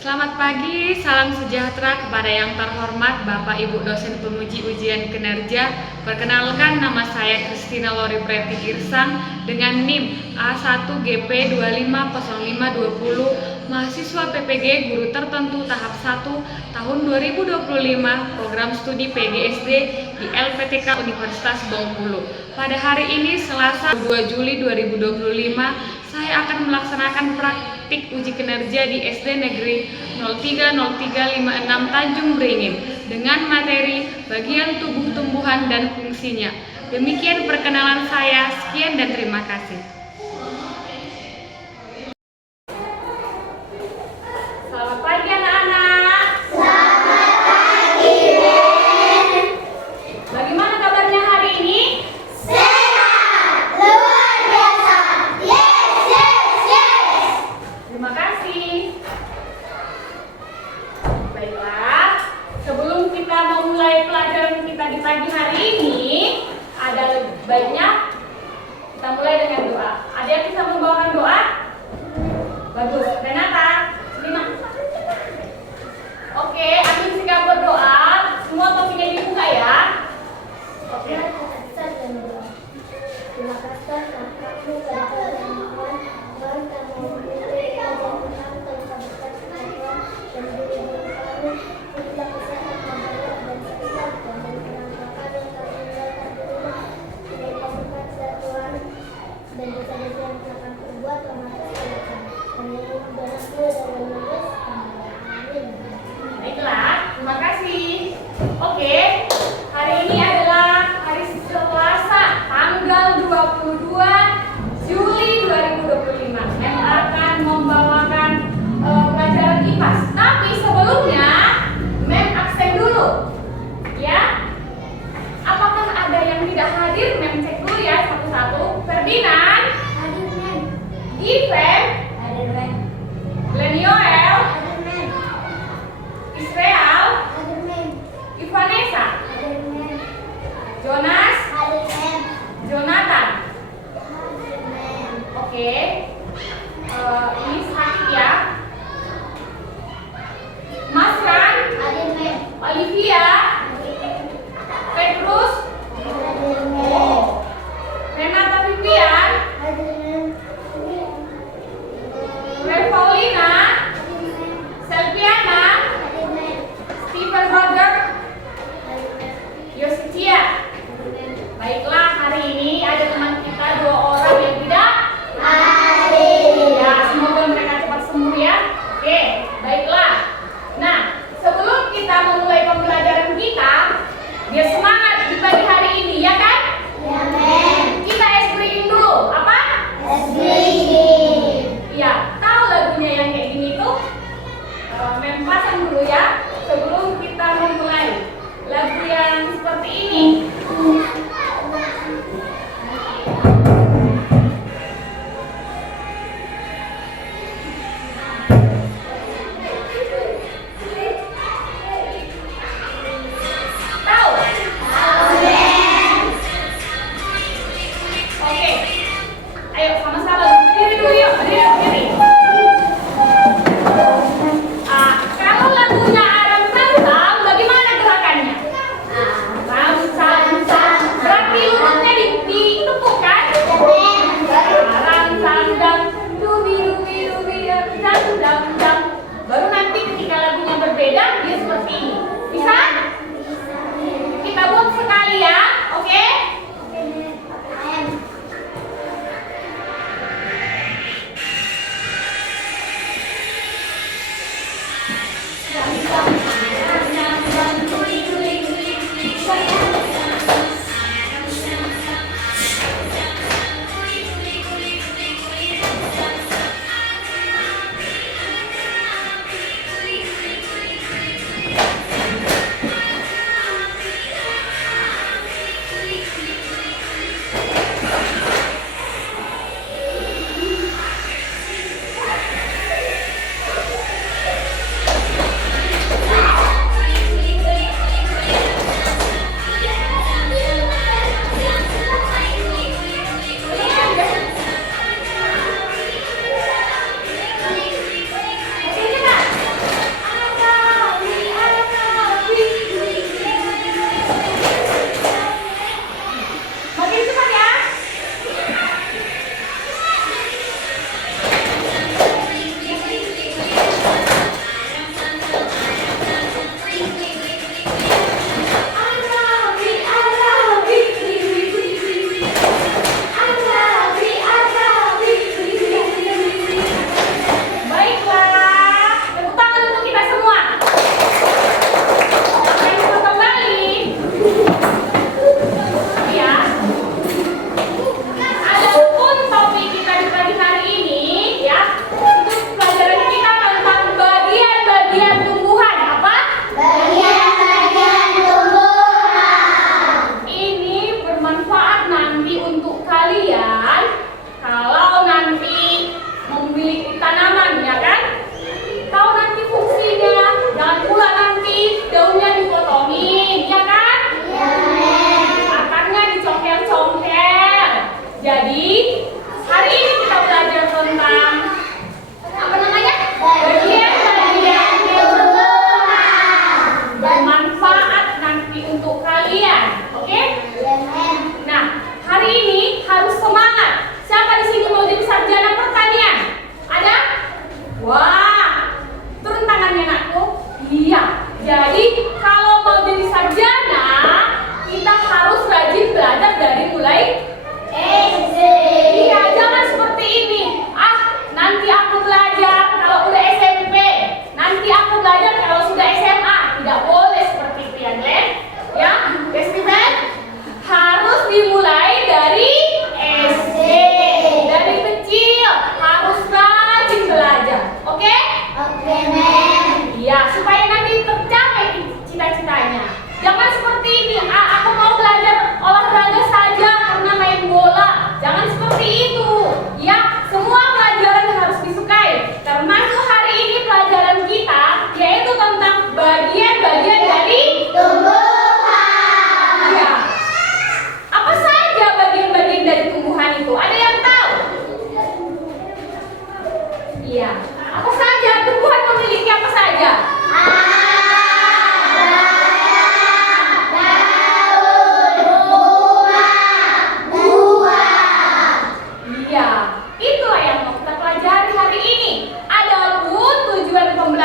Selamat pagi, salam sejahtera kepada yang terhormat Bapak Ibu dosen penguji ujian kinerja. Perkenalkan, nama saya Christina Lori Preti Girsang dengan NIM A1GP250520, mahasiswa PPG Guru Tertentu tahap 1 tahun 2025, program studi PGSD di LPTK Universitas Bengkulu. Pada hari ini Selasa 2 Juli 2025, saya akan melaksanakan praktik uji kinerja di SD Negeri 030356 Tanjung Beringin dengan materi bagian tubuh tumbuhan dan fungsinya. Demikian perkenalan saya, sekian dan terima kasih. Selamat pagi anak-anak. Selamat pagi, Ben. Bagaimana kabarnya hari ini? Sehat, luar biasa. Yes, yes, yes. Terima kasih. Baiklah, sebelum kita memulai pelajaran kita di pagi hari ini, ada baiknya kita mulai dengan doa. Ada yang bisa membawakan doa? Bagus. Renata, Lima. Oke, ambil sikap berdoa. Semua topinya dibuka ya. Oke. Terima kasih kakakku pada Tuhan, Tuhan kami memberi ajaran kami tentang berkat-Tuhan dan guru-guru kami, berilah kesehatan dan sehat dan penampilan yang kami tinggalkan di rumah, supaya kami berkat Tuhan dan dosa-dosa yang telah kami perbuat termasuk salah kami. Dan yang membenarku dan menulis amin. Baiklah, terima kasih. Oke, hari ini adalah hari Selasa, tanggal 22 Juli 2025. Yang akan membawakan pelajaran IPAS. Tapi sebelumnya, Mem absen dulu. Ya. Apakah ada yang tidak hadir? Mem cek dulu ya satu-satu. Ferdinand, Hadir, Men. Ivan, Hadir, Men. Lenioel, Hadir, Men. Israel, Hadir, Men. Ivanessa, Hadir, Men. Jonas, Hadir, Men. Jonathan. Hadir, Men. Oke. Ini sakit ya. Mas Ran, Hadir, Men. Olivia, Petrus, Hadir, Men. Renata Vivian, Hadir, Men. Paulina, Hadir, Men. Selviana, Hadir, Men. Stephen Roger, Hadir, Men. Yositia. Hadir, Men. Baiklah, hari ini ada teman kita 2 orang yang tidak Hadir. ya, semoga mereka cepat sembuh ya. Oke, baiklah. Nah, sebelum kita memulai pembelajaran kita, biar semangat di pagi hari ini, ya kan? Ya, Men. Kita SBRI dulu. Apa? SBY. Iya, tahu lagunya yang kayak gini tuh? Mem pasang dulu ya, sebelum kita memulai. Lagu yang seperti ini. Tahu? Oke. Ayo sama-sama berdiri dulu yuk. Berdiri. Kalau lagunya Aram Samsam, bagaimana gerakannya? Samsam.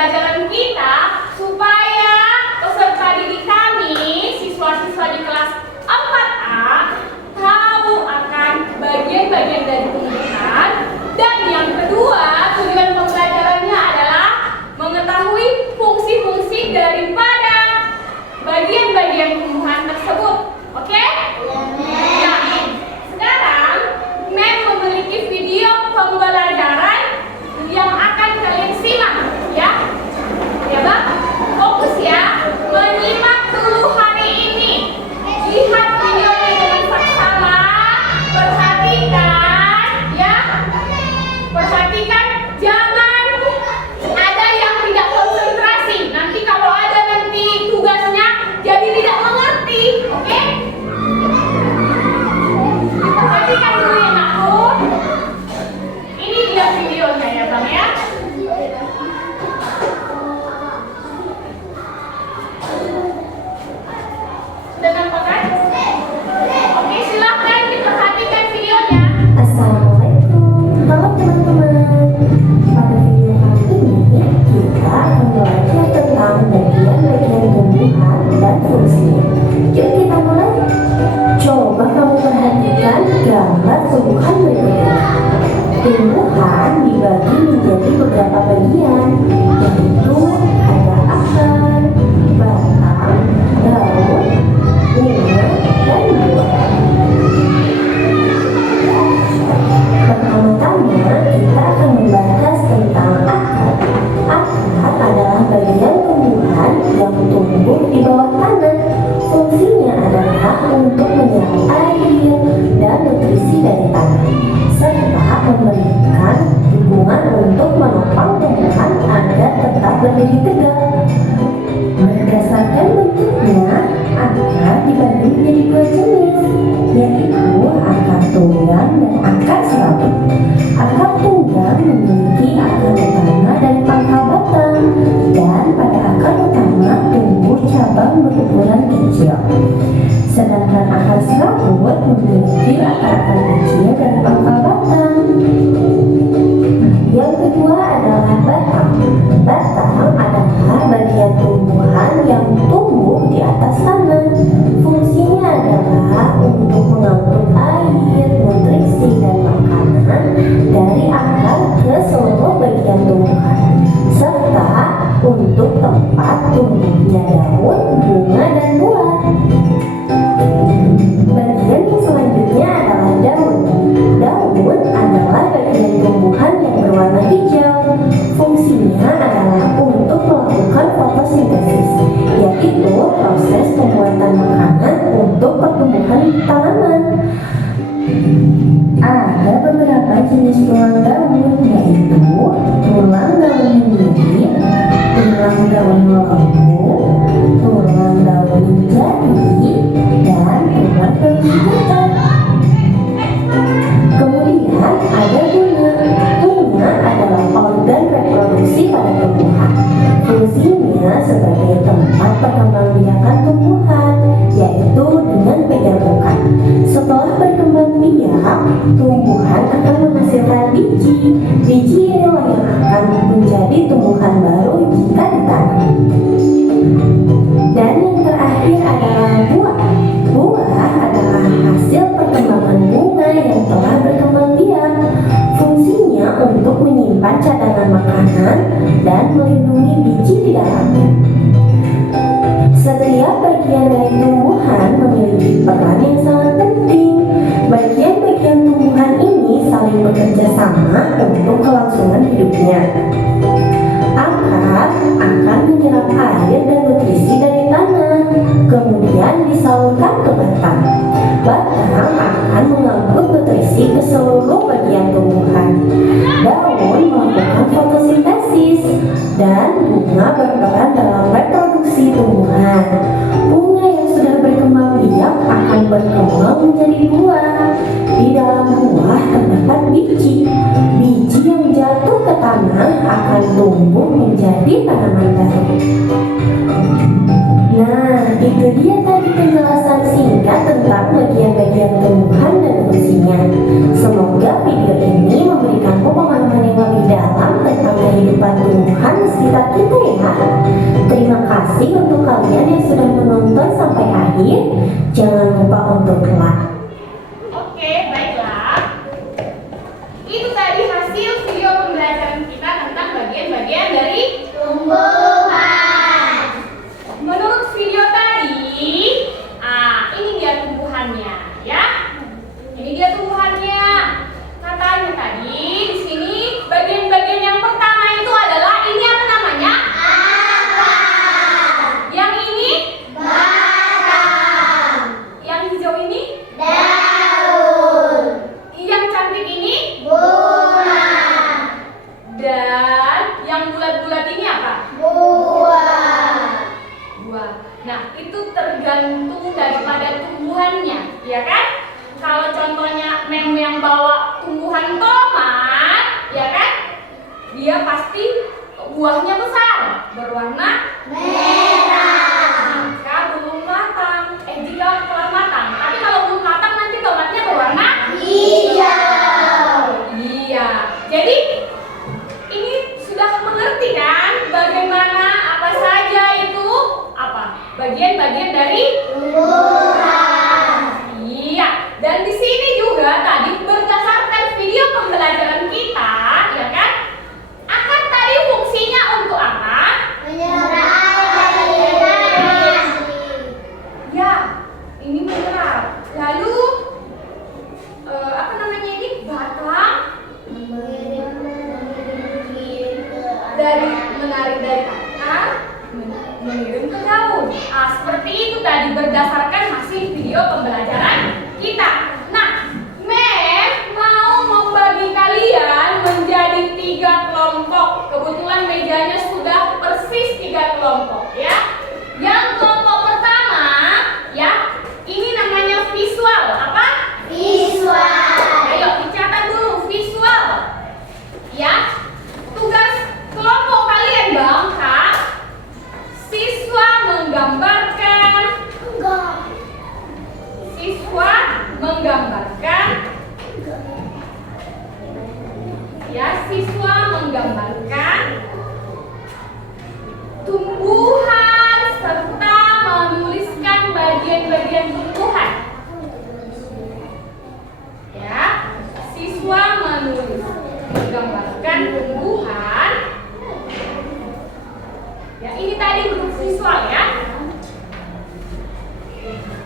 pembelajaran kita supaya peserta didik kami, siswa-siswa di kelas 4A tahu akan bagian-bagian dari tumbuhan. Dan yang kedua, tujuan pembelajarannya adalah mengetahui fungsi-fungsi daripada bagian-bagian tumbuhan tersebut. Oke? Nah, sekarang Mem memiliki video pembelajaran yang akan kalian simak, ya. Ya, Bang? Fokus ya, menyimak dulu hari ini. Lihat videonya dengan seksama, perhatikan, ya. Perhatikan, jangan ada yang tidak konsentrasi. Nanti kalau ada nanti tugasnya jadi tidak mengerti, oke? Perhatikan dulu ya, Nakku. Ini dia videonya ya, Bang ya. Sudah nampak kan? Oke, silahkan diperhatikan videonya. Assalamualaikum. Halo teman-teman. Pada video kali ini kita akan belajar tentang bagian-bagian tumbuhan dan fungsinya. Yuk kita mulai. Coba kamu perhatikan gambar tumbuhan berikutnya. Tumbuhan dibagi menjadi beberapa bagian, yaitu ada akar, batang, daun, bunga, dan buah. Pertama-tama kita akan membahas tentang akar. Akar adalah bagian tumbuhan yang tumbuh di bawah tanah. Fungsinya adalah untuk menyerap air dan nutrisi dari tanah, serta memberikan dukungan untuk menopang tumbuhan agar tetap berdiri tegak. Berdasarkan bentuknya, akar dibagi menjadi dua jenis, yaitu akar tunggang dan akar serabut. Akar tunggang memiliki akar utama dari pangkal batang, dan pada akar utama tumbuh cabang berukuran kecil. Sedangkan akar serabut memiliki akar-akar kecil dari pangkal batang. Yang kedua adalah batang. Batang adalah bagian tumbuhan yang tumbuh di atas tanah. Fungsinya adalah untuk mengangkut air, nutrisi, dan makanan dari akar ke seluruh bagian tumbuhan, serta untuk tempat tumbuhnya daun, bunga, dan buah. Bagian yang selanjutnya adalah daun. Daun adalah bagian tumbuhan yang berwarna hijau. Fungsinya adalah untuk melakukan fotosintesis, yaitu proses pembuatan makanan untuk pertumbuhan tanaman. Ada beberapa jenis tulang daun, yaitu tulang daun mendidih, tulang daun melengkung, tulang daun jadi, dan tulang daun buta. Kemudian ada bunga. Bunga adalah organ reproduksi pada tumbuhan. Fungsinya sebagai tempat perkembangbiakan tumbuhan, yaitu dengan penyabukan. Setelah berkembang biak, tumbuhan akan menghasilkan biji. Biji inilah yang akan menjadi tumbuhan baru jika ditanam. Dan yang terakhir adalah buah. Buah adalah hasil perkembangan bunga yang telah berkembang biak. Fungsinya untuk menyimpan cadangan makanan dan melindungi biji di dalamnya. Setiap bagian dari tumbuhan memiliki peran yang sangat penting. Bagian-bagian tumbuhan ini saling bekerja sama untuk kelangsungan hidupnya. Akar akan menyerap air dan nutrisi dari tanah, kemudian disalurkan ke batang. Batang akan mengangkut nutrisi ke seluruh bagian tumbuhan. Daun melakukan fotosintesis, dan bunga berperan dalam reproduksi tumbuhan. Bunga yang sudah berkembang biak akan berkembang menjadi buah. Di dalam buah terdapat biji. Biji yang jatuh ke tanah akan tumbuh menjadi tanaman baru. Nah, itu dia tadi penjelasan singkat tentang bagian-bagian tumbuhan dan fungsinya. Semoga video ini memberikanmu pemahaman yang lebih dalam tentang kehidupan tumbuhan di sekitar kita ya. Terima kasih untuk kalian yang sudah menonton sampai akhir. Jangan lupa untuk like. Oke, baiklah. Itu tadi hasil video pembelajaran kita tentang bagian-bagian dari tumbuhan. menurut video tadi, ini dia tumbuhannya, ya. Ini dia tumbuhannya. Katanya tadi di sini bagian-bagian yang pertama itu adalah ini apa namanya? Akar. Yang ini? Batang. Yang hijau ini? Daun. Yang cantik ini? Bunga. Dan yang bulat-bulat ini apa? Buah. Buah. Nah, itu tergantung daripada tumbuhannya, ya kan? Kalau contohnya mem yang bawa tumbuhan tomat, ya kan? Dia pasti buahnya besar, berwarna Merah. jika belum matang. Jika telah matang. Tapi kalau belum matang nanti tomatnya berwarna Hijau. iya. Jadi ini sudah mengerti kan bagaimana apa saja itu bagian-bagian dari Tumbuhan. iya. Dan di sini juga tadi berdasarkan video pembelajaran kita, ya kan? Akan tadi fungsinya untuk apa? Menyerap air dari tanah. Ya, ini menyerap. Lalu apa namanya ini? Batang dari menarik dari akar mengirim ke daun. Seperti itu tadi berdasarkan hasil video pembelajaran kita. Nah, Mem mau membagi kalian menjadi 3 kelompok. Kebetulan mejanya sudah persis 3 kelompok, ya. Yang kelompok pertama, ya, ini namanya visual. Apa? Visual. Ayo dicatat dulu visual. Ya. Tugas kelompok kalian, Bang, Kak. Siswa menggambarkan. Siswa menggambarkan. Ya, siswa menggambarkan tumbuhan serta menuliskan bagian-bagian tumbuhan. Ya, siswa menggambarkan tumbuhan. Ya, ini tadi grup visual ya.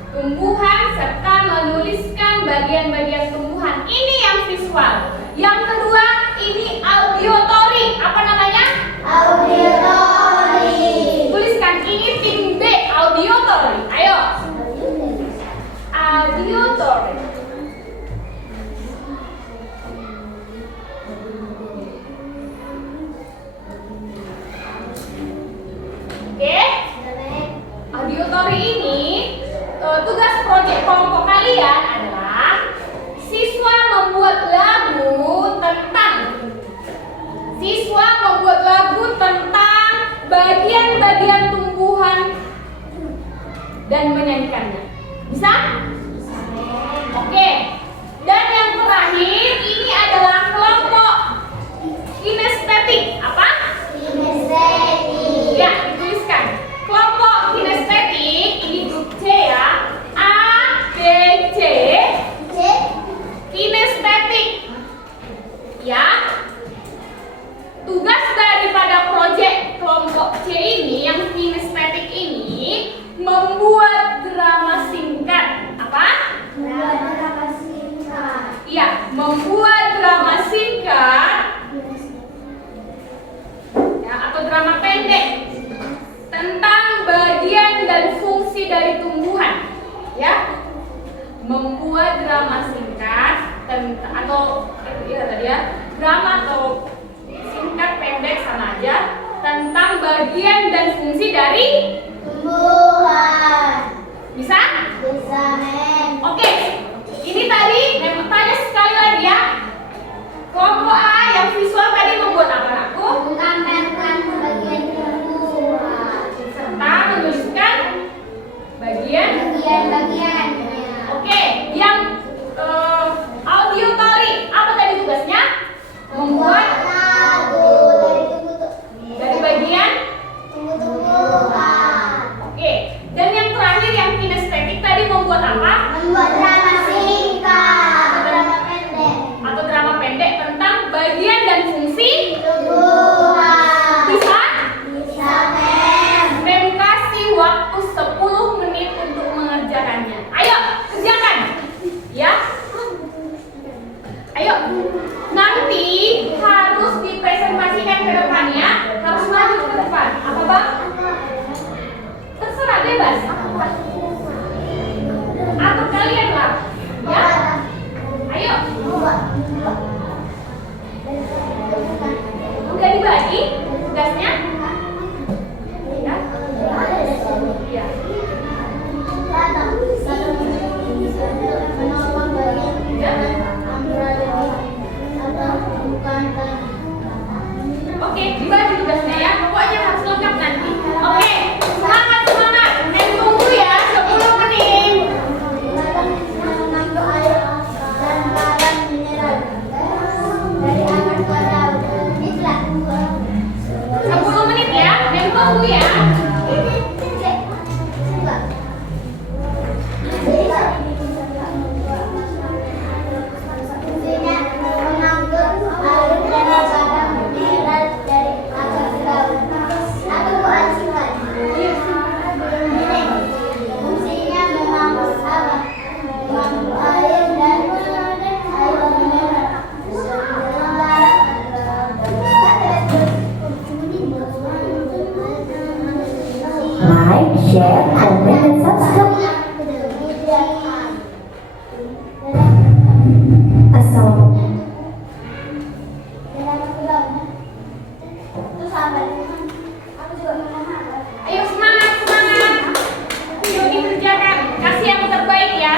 Tumbuhan serta menuliskan bagian-bagian tumbuhan. Ini yang visual. Yang kedua, ini auditory. Apa namanya? Auditory. Tuliskan ini tim B, auditory. Ayo. Auditory. Oke. Auditory ini tugas proyek kelompok kalian adalah siswa membuat lagu tentang bagian-bagian tumbuhan dan menyanyikannya. Bisa? Oke. Dan yang terakhir ini adalah kelompok kinestetik. Apa? Kinestetik. Ya, dituliskan. Kelompok kinestetik ini grup C ya. A, B, C. Kinestetik. Ya. Tugas daripada proyek kelompok C ini yang kinestetik ini membuat drama singkat. Apa? Drama singkat. Iya, membuat drama singkat ya, atau drama pendek tentang bagian dan fungsi dari tumbuhan, ya. Membuat drama singkat atau ya tadi ya, drama atau singkat pendek sama aja tentang bagian dan fungsi dari Tumbuhan. bisa? Bisa, Mem. Oke. Ini tadi tanya sekali lagi ya. Kelompok A yang visual tadi membuat apa, Nakku? Menggambarkan bagian tumbuhan. Serta menuliskan Bagian-bagiannya. Oke, yang auditory apa tadi tugasnya? Membuat lagu dari tumbuh. dari Tunggu ya. Like, share, comment, dan subscribe. Assalamualaikum. Ayo semangat, semangat. Yuk dikerjakan. Kasih yang terbaik ya.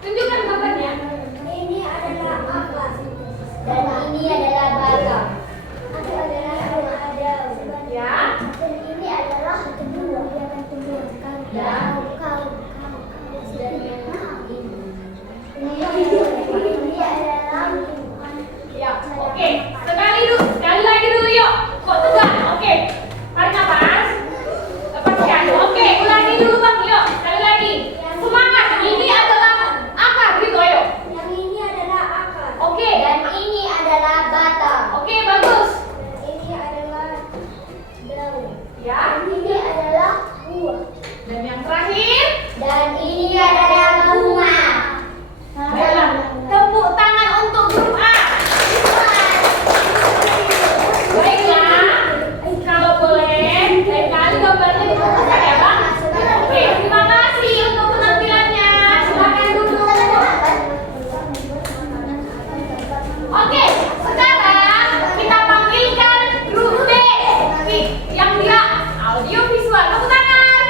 Tunjukkan gambarnya. Ini adalah akar. Dan ini adalah batang. Aku adalah ada. Ya. Dan ini adalah kedua. Ya. Kau. Dan ini adalah Ya. Oke. Sekali lagi dulu yuk. Kok tegang? Oke. Tarik nafas. Lepaskan. Oke. Ulangi dulu bang. Yuk. Sekali lagi. Semangat. Ini adalah akar. Gitu ayo. yang ini adalah akar. Oke. Dan ini adalah batang. Oke. Bagus. Dan ini adalah daun. Ya. Dan ini adalah buah. Dan yang terakhir. Dan ini adalah bunga. Baiklah. Tepuk tangan untuk grup A. Baiklah. Kalau boleh, lain kali gambarnya difokuskan ya bang. Oke. Terima kasih untuk penampilannya. Silakan duduk. Oke. Sekarang kita panggilkan grup B. Yang dia audio visual. Tepuk tangan.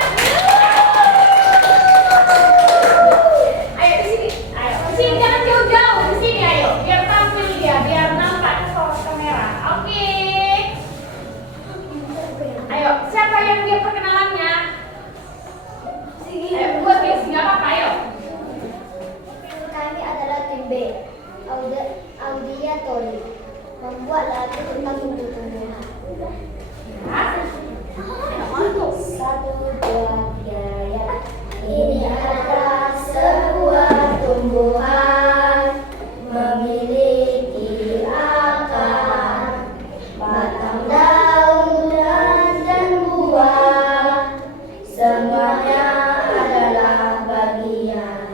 Ayo di sini. Ayo di sini, jangan jauh-jauh. Di sini ayo. Biar tampil dia, biar nampak ke kamera. Oke. Ayo, siapa yang dia perkenalannya? Ayo buat guys, nggak apa-apa. Ayo. Kami adalah tim B. Audiatori. Membuat lagu tentang tumbuh-tumbuhan. Ya. Satu, dua, tiga, ya. Ini adalah sebuah tumbuhan memiliki akar, batang, daun, dan buah. Semuanya adalah bagian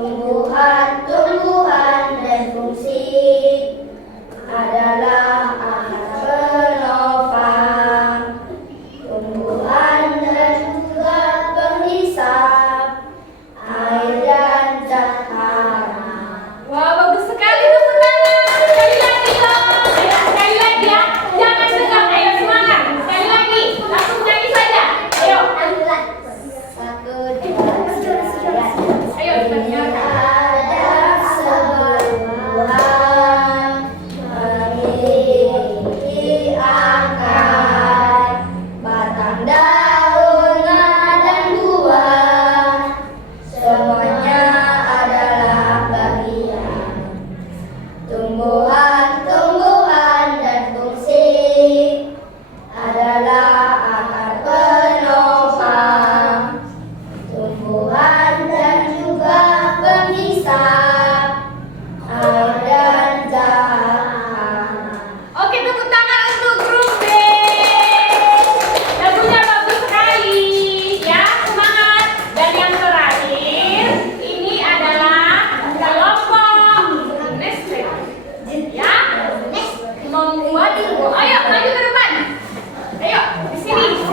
tumbuhan dan fungsi adalah akar penopang, tumbuhan dan juga penghisap air dan cahaya. Wah, bagus sekali. Tepuk tangan. Sekali lagi dong. Ayo, sekali lagi ya. Jangan tegang. Ayo semangat. Sekali lagi. Langsung nyanyi saja. Ayo. Satu, dua, tiga, Ayo kita dengarkan. ada sebuah tumbuhan memiliki akar, batang, daun, dan buah. Semuanya adalah bagian tumbuhan dan fungsi adalah akar penopang, tumbuhan dan juga penghisap air dan cahaya. Oke, tepuk tangan untuk grup B. Lagunya bagus sekali. Ya, semangat. Dan yang terakhir, ini adalah kelompok Nestle. Ya, membuat ibu. Ayo, maju ke depan. Ayo, di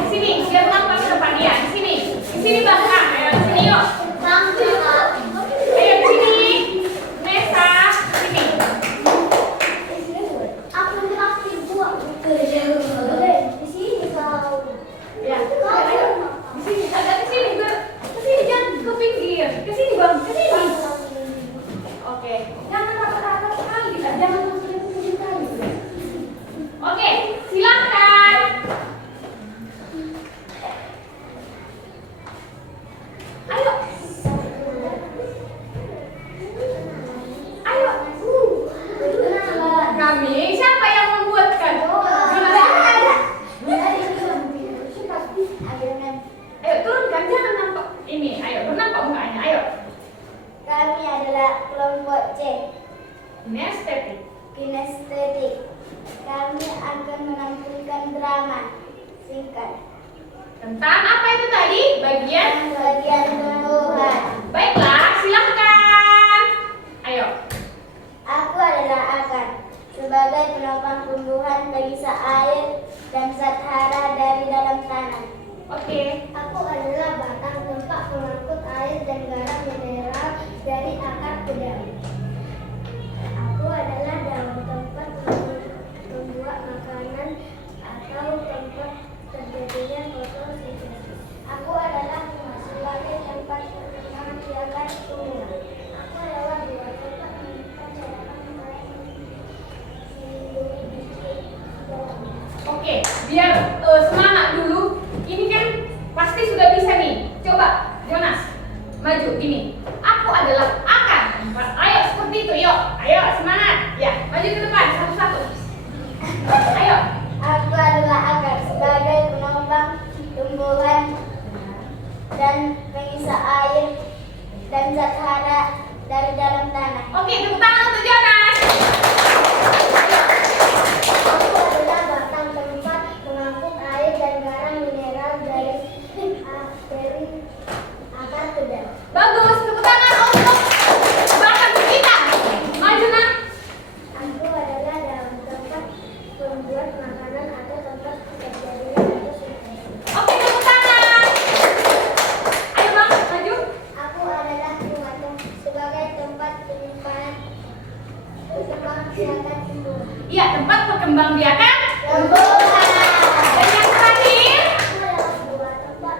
sini, biar nampak ke depan ya. Di sini bahkan. Ayo, di sini yuk. Ayo di sini, Nesa, sini. Aku terakhir buat di sini kau. Ya, ayo. Di sini, agak ke sini, ke sini jangan ke pinggir. Ke sini bang, ke sini. Oke, jangan rata-rata sekali kita, jangan masukin ke sini kali. Oke, silakan. Ayo. Ayo. Kami, siapa yang membuatkan? Ayo turunkan, jangan nampak ini. Ayo, nampak mukanya. Ayo. Kami adalah kelompok C, Ini estetik. kinestetik. Kami akan menampilkan drama singkat Tentang apa itu tadi? Bagian. bagian tumbuhan. Baiklah, silahkan. Ayo. Aku adalah akar, sebagai penopang tumbuhan pengisa air dan zat hara dari dalam tanah. Oke. Aku adalah batang, tempat pengangkut air dan garam mineral dari akar ke daun. Aku adalah daun, tempat membuat makanan atau tempat terjadinya fotosintesis. Aku adalah sebagai tempat perkembangan biakan tumbuhan. begini. Aku adalah akan. Ayo seperti itu, yuk. Ayo semangat. Ya, maju ke depan satu-satu. Ayo. Aku adalah akan sebagai penopang tumbuhan dan pengisa air dan zat hara dari dalam tanah. Oke, tepuk tangan untuk Jonas. Aku adalah batang tempat mengangkut air dan garam mineral dari akar kedai. Bagus, tepuk tangan untuk bakat kita. Maju nak. Aku adalah dalam tempat pembuat makanan atau tempat terjadinya atau sungai. Oke, tepuk tangan. Ayo bang, maju. Aku adalah rumahnya sebagai tempat penyimpanan perkembangbiakan tumbuhan. Iya, tempat perkembangbiakan. Tumbuhan. Dan yang terakhir. Aku adalah sebuah tempat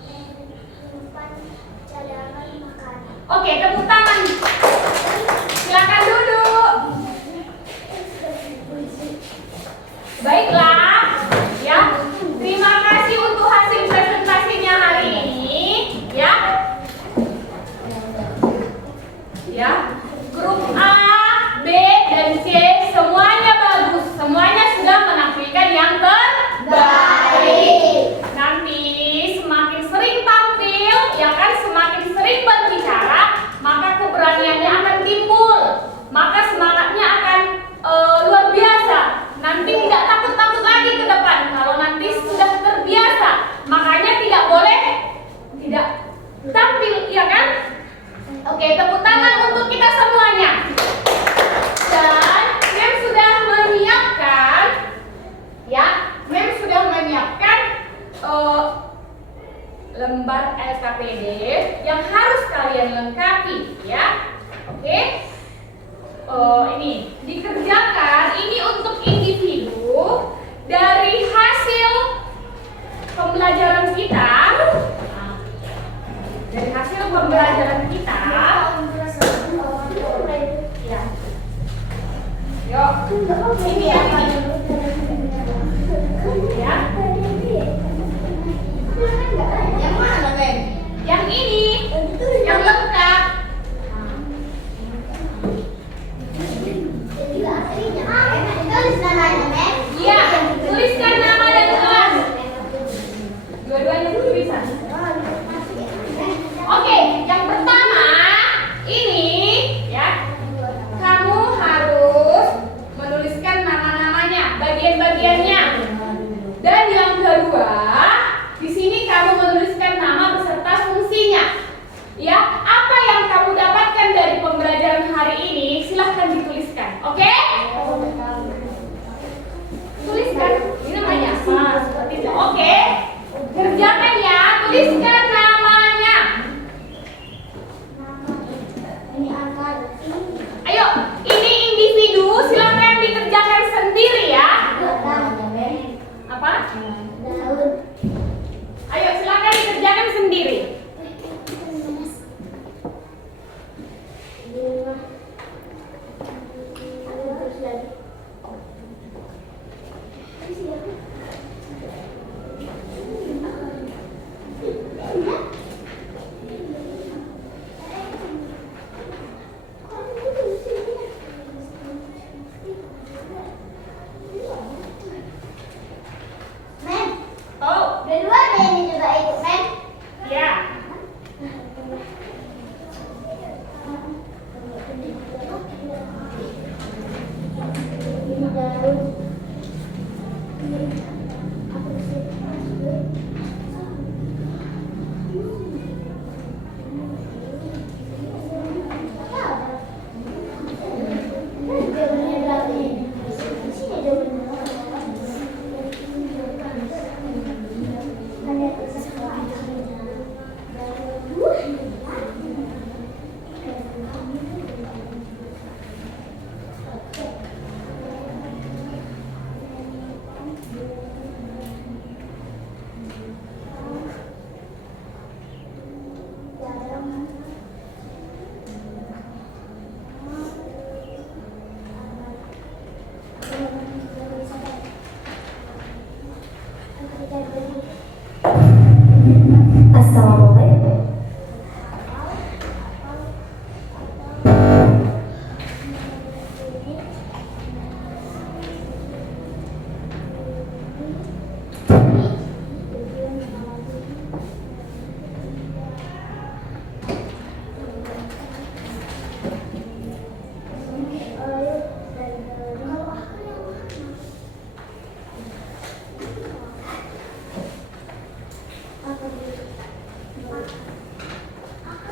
menyimpan cadangan makanan. Oke, tepuk tangan. Silakan duduk. Baiklah, ya. Terima kasih untuk hasil presentasinya hari ini, ya. Ya. Grup A, B, dan C semuanya bagus. Semuanya sudah menampilkan yang terbaik. Nanti semakin sering tampil, ya kan, semakin sering berbicara, maka keberaniannya akan timbul. Maka semangatnya akan luar biasa. Nanti tidak takut-takut lagi ke depan. Kalau nanti sudah terbiasa, makanya tidak boleh tidak tampil, ya kan? Oke, tepuk tangan untuk kita semuanya. Dan Mem sudah menyiapkan, ya, Mem sudah menyiapkan lembar LKPD yang harus kalian lengkapi, ya. Oke. Ini dikerjakan, ini untuk individu dari hasil pembelajaran kita. Dari hasil pembelajaran kita, ya. Yuk, ini yang ini, ya. Yang mana, Ben? Yang ini, yang lengkap. Iya, tuliskan nama dan kelas. Dua-duanya tulisan. Oke, yang pertama ini, ya, kamu harus menuliskan nama-namanya, bagian-bagiannya, dan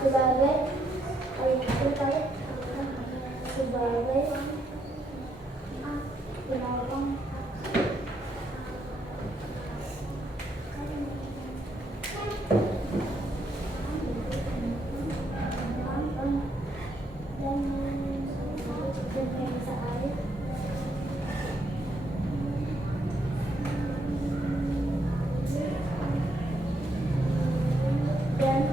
sebagai penolong dan pemirsa air dan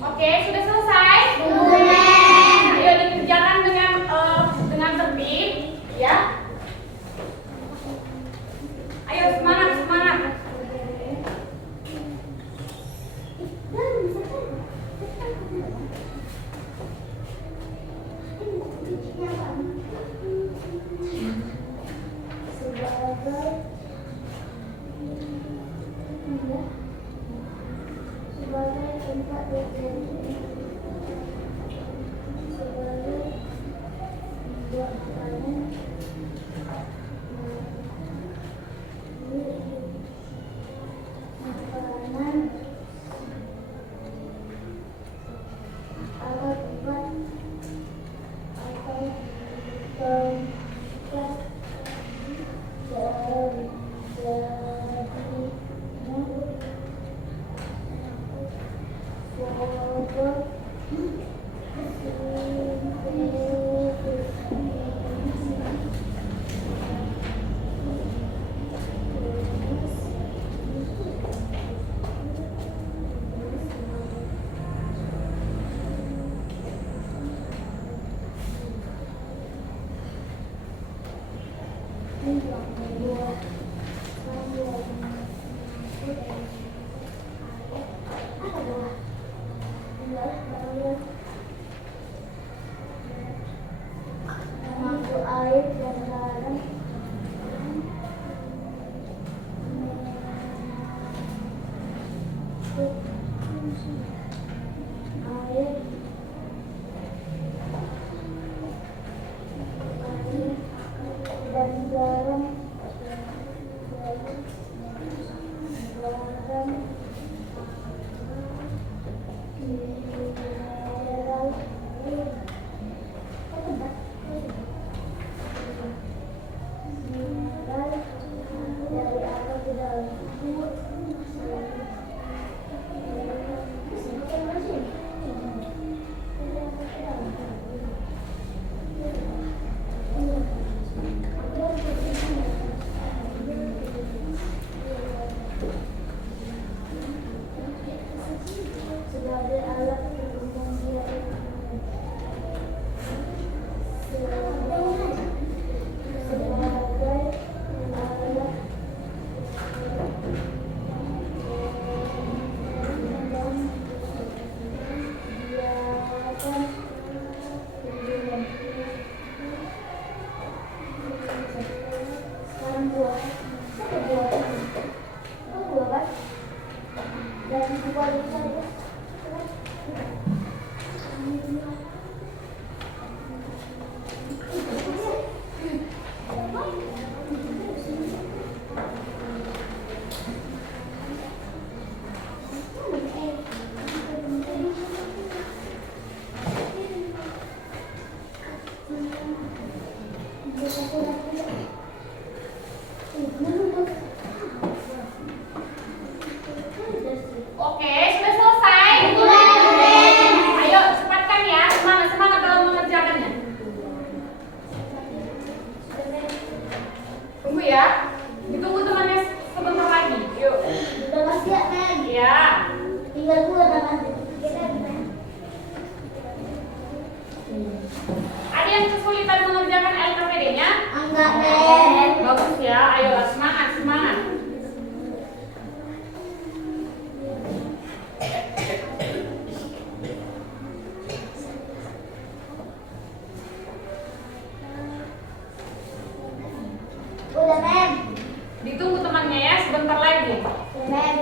Oke, sudah selesai? Ayo dikerjakan dengan tertib, ya. Ayo semangat, semangat. sebagai tempat berjanji sebagai membuat makanan alat tempat atau tempat mengambil air dan garam air dan garam di Enggak, Men. Bagus ya, ayo semangat, semangat. Udah, Men. Ditunggu temannya ya, sebentar lagi. Men.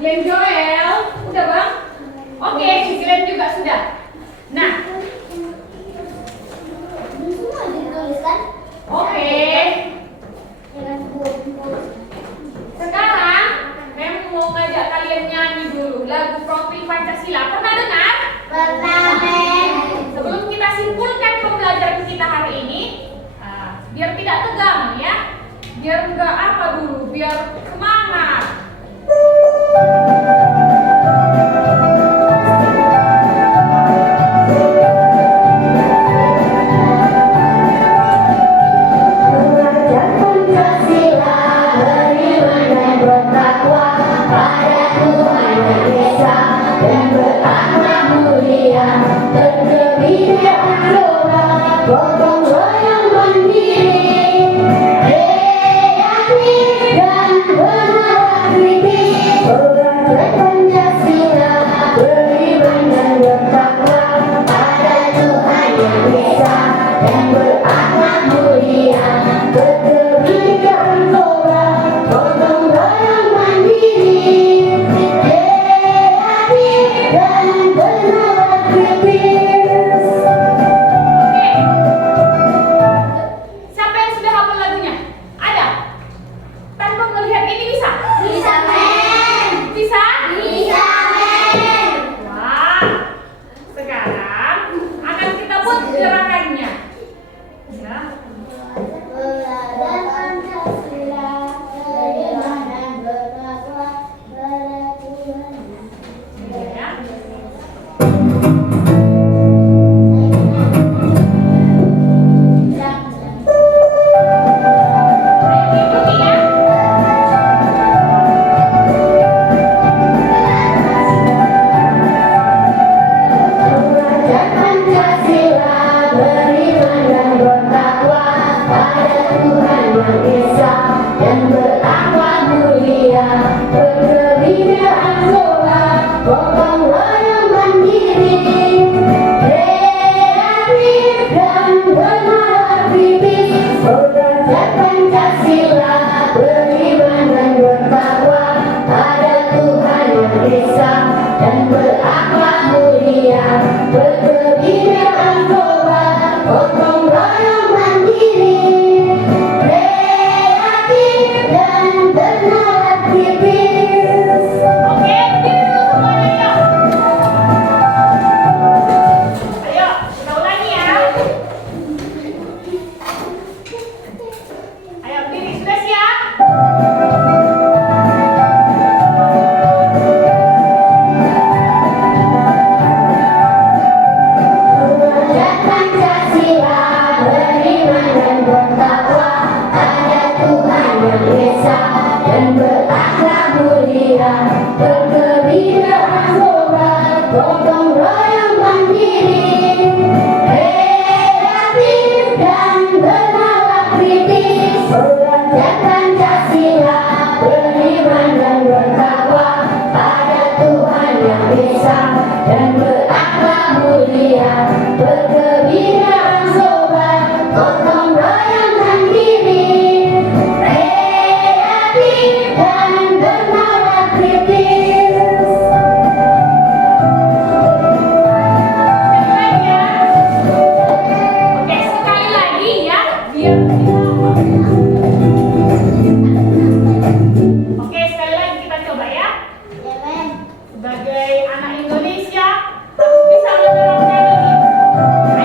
Glenn Joel, udah bang? Oke, si Glenn juga sudah. Nah, semua ditulis ajak kalian nyanyi dulu lagu Profil Pancasila. Pernah dengar? Pernah, Mem. Sebelum kita simpulkan pembelajaran kita hari ini, biar tidak tegang ya, biar enggak apa dulu, biar semangat. Mengajar Pancasila, beriman dan bertakwa pada Tuhan Yang Esa, dan berakhlak mulia, berkebudayaan lokal, gotong royong mandiri, kreatif dan benar kritis. Mengajar Pancasila, beriman dan bertakwa pada Tuhan Yang Esa, dan berakhlak mulia, berkebudayaan lokal, gotong royong mandiri, kreatif dan benar kritis. Oke. Siapa yang sudah hafal lagunya? Ada? Tanpa melihat ini bisa? Bisa, Mem. Bisa? Bisa, Mem. Wah. Sekarang akan kita buat gerakannya. Ya. Belajar Pancasila, beriman dan bertakwa pada Tuhan. Ya. Ayo ikuti ya. Mengajar Pancasila, beriman dan bertakwa pada Tuhan Yang Esa, dan berakhlak mulia, berkebudayaan lokal, gotong royong mandiri, kreatif dan benar kritis. Mengajar Pancasila, beriman dan bertakwa pada Tuhan Yang Esa, dan berakhlak mulia, berkebudayaan lokal, gotong royong mandiri, kreatif dan benar kritis. Oke, berdiri dulu semuanya, yuk. Ayo, kita ulangi ya. Ayo, berdiri, sudah siap? Mengajar Pancasila, beriman dan bertakwa pada Tuhan Yang Esa, dan berakhlak mulia, berkebudayaan lokal, gotong royong mandiri, kreatif dan benar kritis. Mengajar Pancasila, beriman dan bertakwa pada Tuhan Yang Esa, dan berakhlak mulia, berkebudayaan lokal, gotong royong mandiri, kreatif dan benar kritis. Sekali lagi ya. Oke, sekali lagi ya, biar Oke, sekali lagi kita coba ya. Ya, Mem. Sebagai anak Indonesia harus bisa menerapkan ini.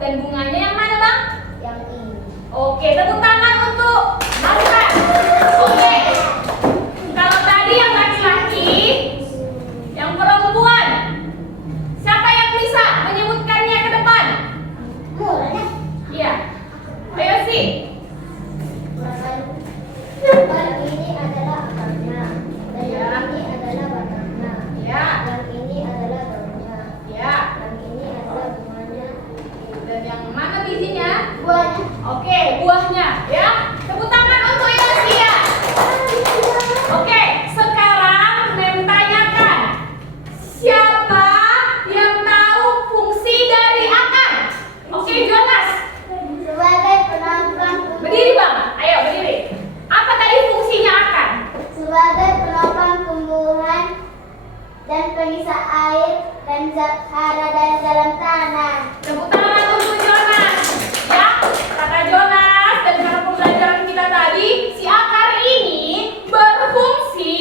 Dan bunganya yang mana, Bang? Yang ini. Oke, tepuk tangan untuk Azra. Oke. Kalau tadi yang laki-laki, yang perempuan. Siapa yang bisa menyebutkannya ke depan? Mulai. Iya. Ayo sih. Yang ini adalah akarnya. Dan Ya. yang ini adalah batangnya. Ya. Yang ini adalah daunnya. Ya. Yang ini adalah bunganya. Dan yang mana bijinya? Buahnya. Oke, buahnya, ya. Tepuk tangan untuk Inosia. Oke, sekarang Mem tanyakan, siapa yang tahu fungsi dari akar? Oke, Jonas. Sebagai penopang. Berdiri, Bang. Ayo, berdiri. Apa tadi fungsinya akar? Sebagai penopang tumbuhan dan pengisa air dan zat hara dari dalam tanah. Tepuk tangan untuk Jonas. Ya, kata Jonas dan cara pembelajaran kita tadi, si akar ini berfungsi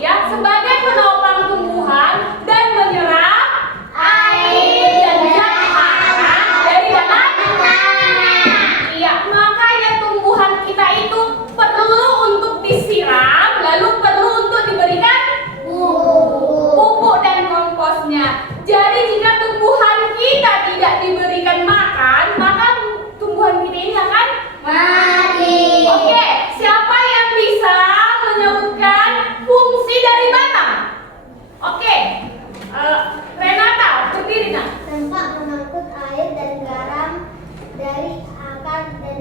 ya sebagai penopang tumbuhan dan menyerap air dan zat hara dari dalam tanah. Iya, makanya tumbuhan kita itu perlu untuk disiram, lalu perlu untuk diberikan pupuk dan komposnya. Jadi jika tumbuhan kita tidak diberikan makan, maka tumbuhan kita ini akan Mati. Oke, siapa yang bisa menyebutkan fungsi dari batang? Oke, Renata, berdiri nak. Tempat mengangkut air dan garam dari akar dan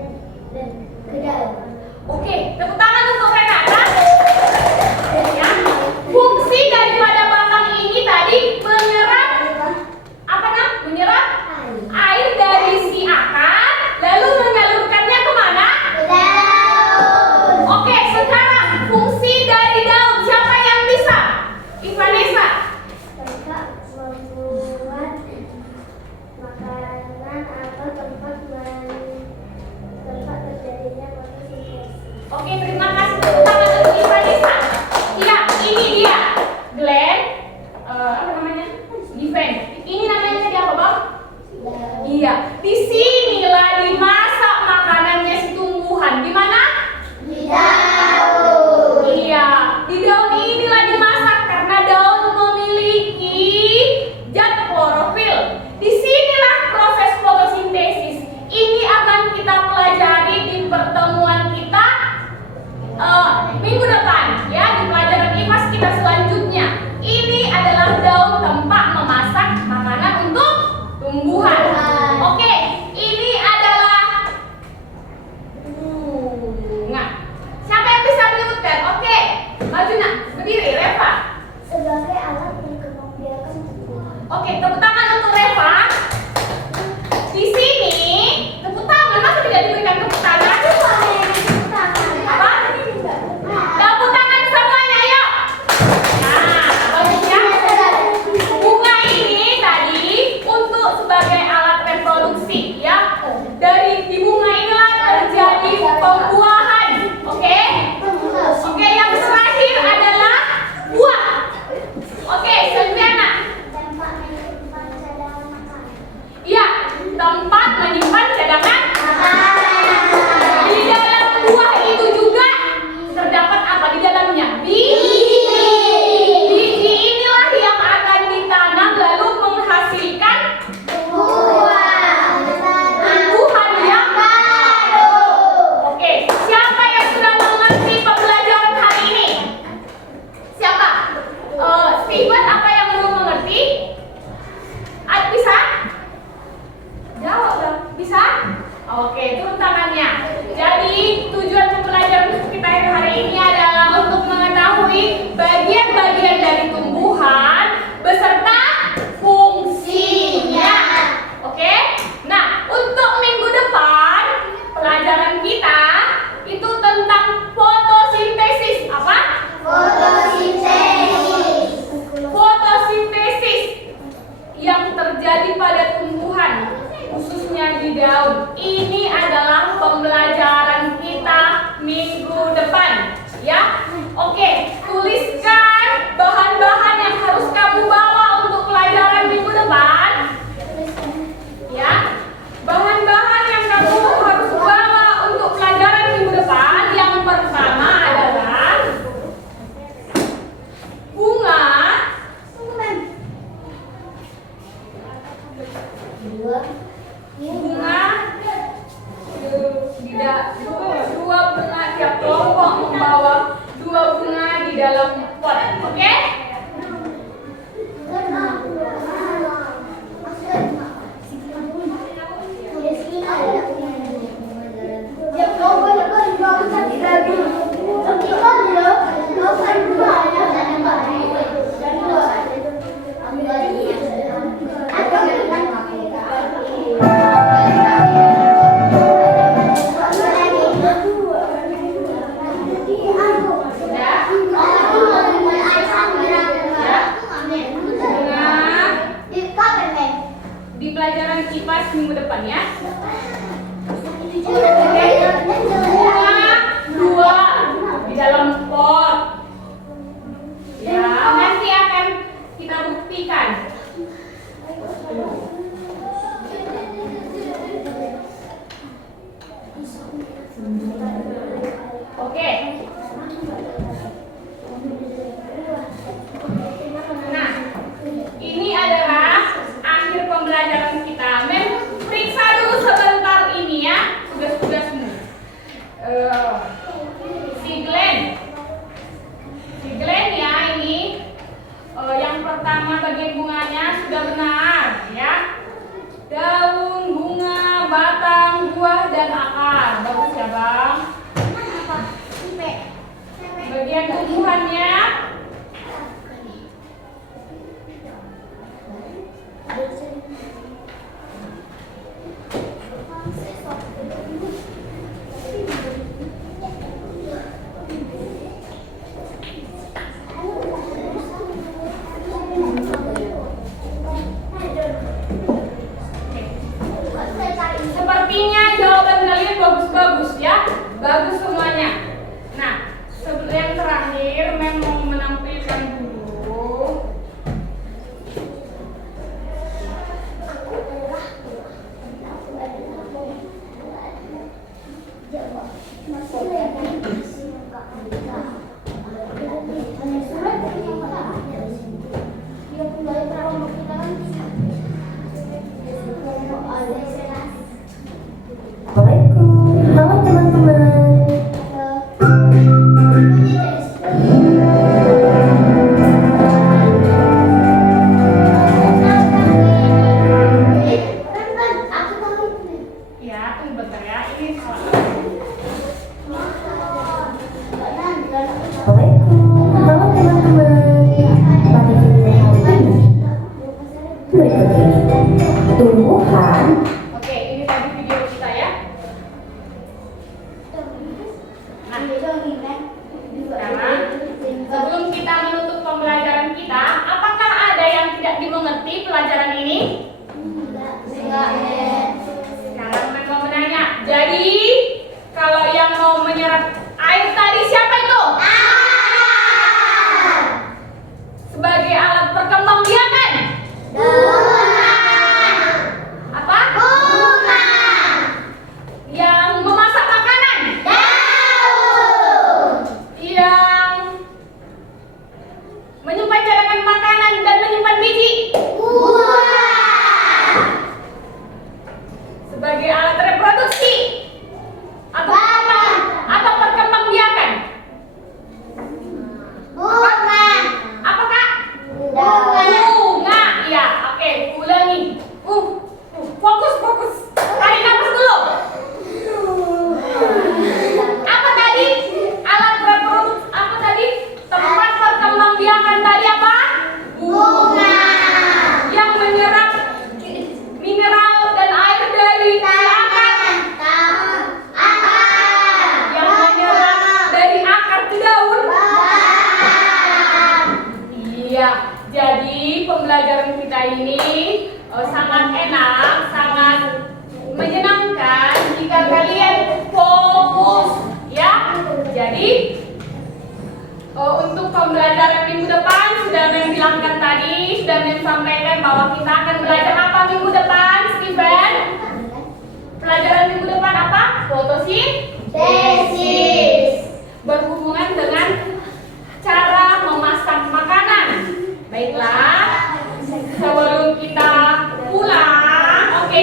ke daun. Oke, tepuk tangan untuk Renata. Ya, fungsi daripada batang ini tadi menyerap apa nak? Menyerap air dari si akar, lalu menyalurkannya kemana? Ke daun. Oke, sekarang fungsi dari daun siapa yang bisa? Ivanesa. Tempat membuat makanan atau tempat terjadinya fotosintesis. Oke, terima kasih. Tepuk tangan untuk Ivanesa. Iya, ini dia. Glenn, apa namanya? Given. Ini namanya tadi apa, Bang? Iya. Di sinilah dimasak makanannya si tumbuhan. Di mana? Di daun. Iya, di daun inilah dimasak karena daun memiliki zat klorofil. Disinilah proses fotosintesis. Ini akan kita pelajari di pertemuan kita minggu depan, ya, di pelajaran IPAS kita selanjutnya. Ini adalah daun tempat memasak makanan untuk tumbuhan. Oke, ini adalah bunga. Siapa yang bisa menyebutkan? Oke, maju nak, berdiri, Reva. Sebagai alat untuk membiarkan tumbuhan. Oke, tepuk tangan untuk Reva. Di sini, tepuk tangan, masa tidak diberikan tepuk tangan? Apa? Tepuk tangan semuanya, yuk. Nah, bagus ya. Bunga ini tadi untuk sebagai alat reproduksi, ya. Dari di bunga inilah terjadi pembuahan. Oke? Oke, yang terakhir adalah buah. Oke, Selviana. Tempat menyimpan cadangan makanan. Iya, tempat menyimpan cadangan. Di dalam buah itu juga terdapat apa di dalamnya? Biji. Biji inilah yang akan ditanam lalu menghasilkan tumbuhan yang baru. Oke, siapa yang sudah mengerti pembelajaran hari ini? Siapa? Steven, apa yang belum mengerti? Bisa? Jawab dong. Bisa? Oke, turun tangannya. Jadi tujuan pembelajaran kita hari ini adalah untuk mengetahui bagian-bagian dari tumbuhan beserta fungsinya. Oke? Nah, untuk minggu depan pelajaran kita itu tentang fotosintesis. Apa? Fotosintesis. Fotosintesis yang terjadi pada tumbuhan, khususnya di daun. Ini adalah pembelajaran kita minggu depan, ya. Oke, tuliskan bahan-bahan yang harus kamu bawa untuk pelajaran minggu depan, ya. bunga, dua bunga tiap kelompok membawa 2 bunga di dalam pot, oke? Di pelajaran IPA minggu depan ya. Bunga 2 di dalam pot. Ya, nanti akan kita buktikan. Oke. Nah, ini adalah akhir pembelajaran kita. Mem, periksa dulu sebentar ini ya, tugas-tugasmu. Si Glenn ya ini. Yang pertama bagian bunganya sudah benar ya. Daun, bunga, batang, buah, dan akar. Bagus ya Bang. Bagian tumbuhannya sepertinya jawaban kalian bagus-bagus ya. Bagus semuanya. Nah, sebelum yang terakhir Mem mau menampilkan dulu Assalamualaikum. Halo teman-teman. ya, tunggu bentar ya. Ini salah. Assalamualaikum. Halo teman-teman. Pada video hari ini berikut ini tumbuhan. Oke, ini tadi video kita ya. Nah, sekarang sebelum kita menutup pembelajaran kita, apakah ada yang tidak dimengerti pelajaran ini? Sekarang Mem mau menanya. Jadi, kalau yang mau menyerap air tadi siapa itu? Sebagai alat perkembangbiakan. Apa? Yang memasak makanan. Yang menyimpan cadangan makanan dan menyimpan biji. Sebagai alat reproduksi atau perkembangbiakan. Apa Kak? Bunga. Ya, oke, ulangi. Fokus. Tarik nafas dulu. Apa tadi? Alat reproduksi apa tadi? Tempat perkembangbiakan tadi apa? Bunga. Yang menyerap mineral dan air dari akar. Yang menyerap dari akar ke daun. Iya, jadi pembelajaran kita ini sangat enak, sangat menyenangkan jika kalian fokus ya. Jadi untuk pembelajaran minggu depan sudah Mem bilangkan tadi, sudah Mem sampaikan bahwa kita akan belajar apa minggu depan, Steven? Pelajaran minggu depan apa? Fotosintesis. Berhubungan dengan cara memasak makanan. Baiklah, sebelum kita pulang, oke,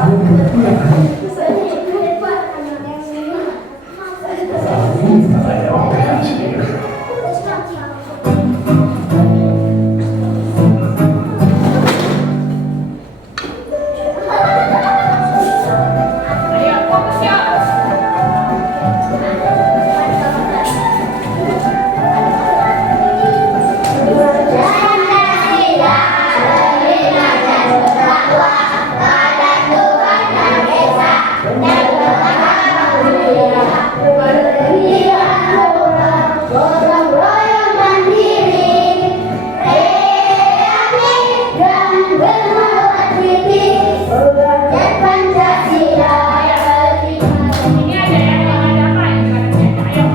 Ayo fokus yuk. Ini ada yang ada apa yang ada? Ayo.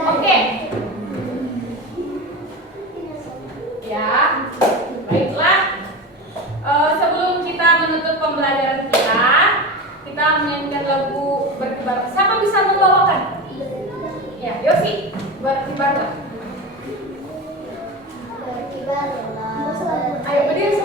Oke. Ya, baiklah. Sebelum kita menutup pembelajaran kita menyanyikan lagu Berkibar. Siapa bisa membawakan? Ya, Yosi, Berkibarlah. Ayo berdiri